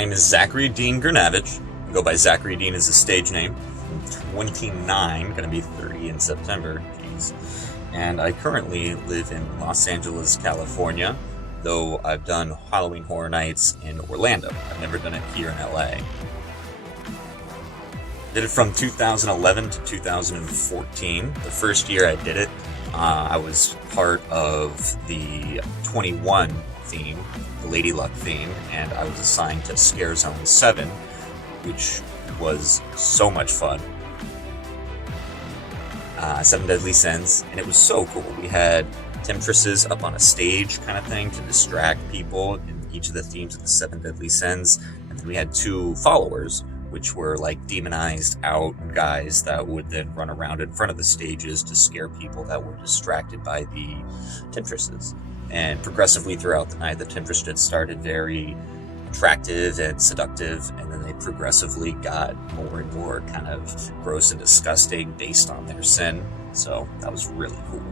name is Zachary Dean Gernavich. I go by Zachary Dean as a stage name. I'm 29, gonna be 30 in September. Jeez. And I currently live in Los Angeles, California, though I've done Halloween Horror Nights in Orlando. I've never done it here in LA. Did it from 2011 to 2014. The first year I did it, I was part of the 21 theme, the Lady Luck theme, and I was assigned to Scare Zone 7, which was so much fun. 7 Deadly Sins, and it was so cool. We had temptresses up on a stage kind of thing to distract people in each of the themes of the 7 Deadly Sins, and then we had 2 followers, which were like demonized out guys that would then run around in front of the stages to scare people that were distracted by the temptresses. And progressively throughout the night, the temptresses started very attractive and seductive, and then they progressively got more and more kind of gross and disgusting based on their sin. So that was really cool.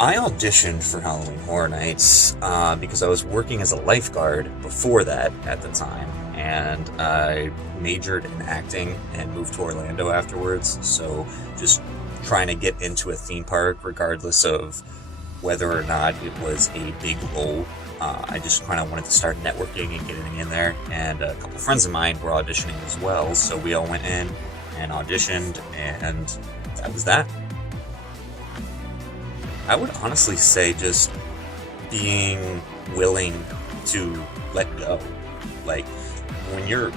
I auditioned for Halloween Horror Nights because I was working as a lifeguard before that at the time, and I majored in acting and moved to Orlando afterwards, so just trying to get into a theme park regardless of whether or not it was a big role. I just kind of wanted to start networking and getting in there, and a couple friends of mine were auditioning as well, so we all went in and auditioned, and that was that. I would honestly say just being willing to let go. Like, when you're...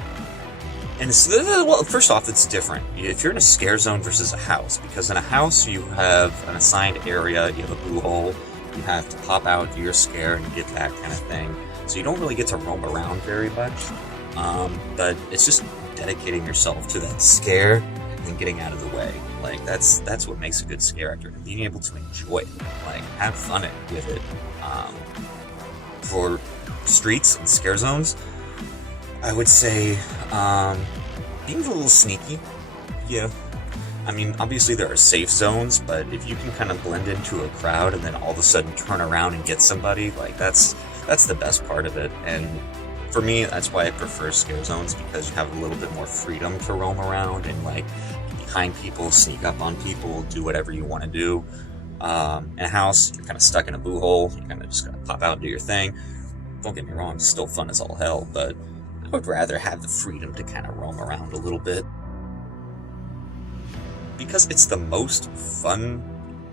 And it's, well, first off, it's different. If you're in a scare zone versus a house, because in a house you have an assigned area, you have a boo hole, you have to pop out, do your scare, and get that kind of thing. So you don't really get to roam around very much. But it's just dedicating yourself to that scare and then getting out of the way. Like, that's what makes a good scare actor, and being able to enjoy it, like, have fun with it. For streets and scare zones, I would say being a little sneaky. Yeah, I mean, obviously there are safe zones, but if you can kind of blend into a crowd and then all of a sudden turn around and get somebody, like, that's the best part of it. And for me, that's why I prefer scare zones, because you have a little bit more freedom to roam around and, like, behind people, sneak up on people, do whatever you want to do. In a house, you're kind of stuck in a boo hole. You kind of just gotta pop out and do your thing. Don't get me wrong, it's still fun as all hell, but I would rather have the freedom to kind of roam around a little bit, because it's the most fun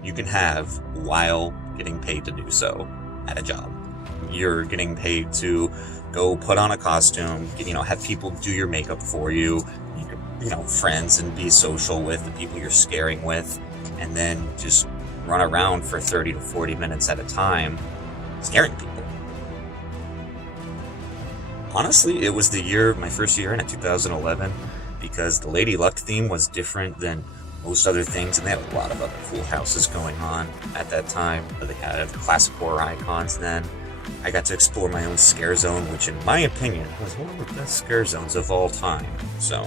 you can have while getting paid to do so at a job. You're getting paid to go put on a costume, have people do your makeup for you, friends, and be social with the people you're scaring with, and then just run around for 30 to 40 minutes at a time scaring people. Honestly, it was my first year in it, 2011, because the Lady Luck theme was different than most other things, and they had a lot of other cool houses going on at that time. They had classic horror icons then. I got to explore my own scare zone, which in my opinion was one of the best scare zones of all time. So,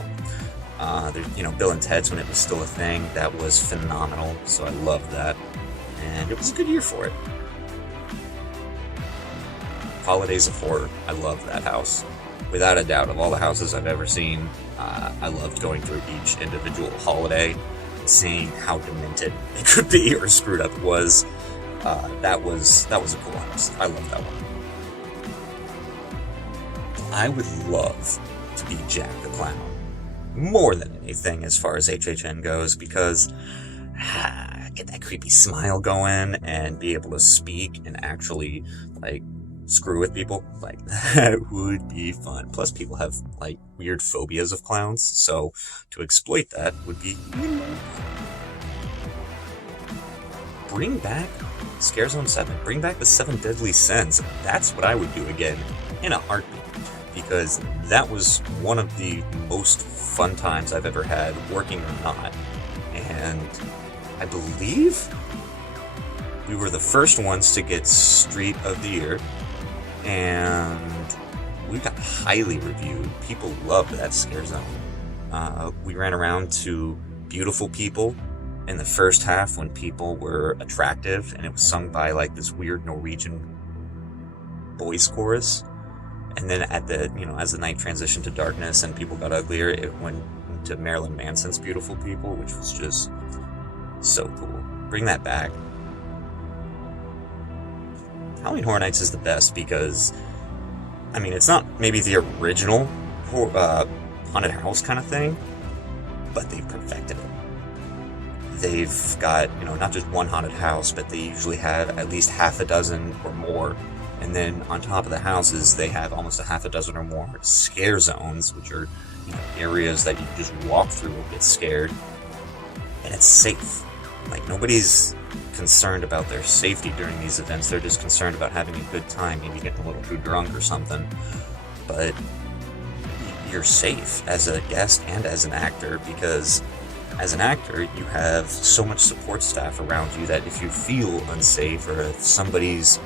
Bill and Ted's, when it was still a thing, that was phenomenal, so I loved that. And it was a good year for it. Holidays of Horror, I loved that house. Without a doubt, of all the houses I've ever seen, I loved going through each individual holiday, seeing how demented it could be or screwed up it was. That was a cool house. I loved that one. I would love to be Jack the Clown more than anything as far as HHN goes, because get that creepy smile going and be able to speak and actually, like, screw with people. Like, that would be fun. Plus, people have, like, weird phobias of clowns, so to exploit that would be... Bring back Scare Zone 7. Bring back the 7 Deadly Sins. That's what I would do again in a heartbeat, because that was one of the most fun times I've ever had, working or not. And I believe we were the first ones to get Street of the Year, and we got highly reviewed. People loved that scare zone. We ran around to Beautiful People in the first half when people were attractive, and it was sung by like this weird Norwegian boys chorus. And then at the, as the night transitioned to darkness and people got uglier, it went into Marilyn Manson's Beautiful People, which was just so cool. Bring that back. Halloween Horror Nights is the best because, it's not maybe the original haunted house kind of thing, but they've perfected it. They've got, not just one haunted house, but they usually have at least half a dozen or more. And then on top of the houses, they have almost a half a dozen or more scare zones, which are areas that you just walk through and get scared. And it's safe. Like, nobody's concerned about their safety during these events. They're just concerned about having a good time, maybe getting a little too drunk or something. But you're safe as a guest and as an actor, because as an actor, you have so much support staff around you that if you feel unsafe or if somebody's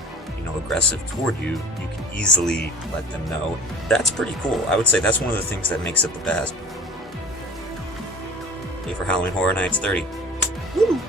aggressive toward you, you can easily let them know. That's pretty cool. I would say that's one of the things that makes it the best. A for Halloween Horror Nights 30. Woo!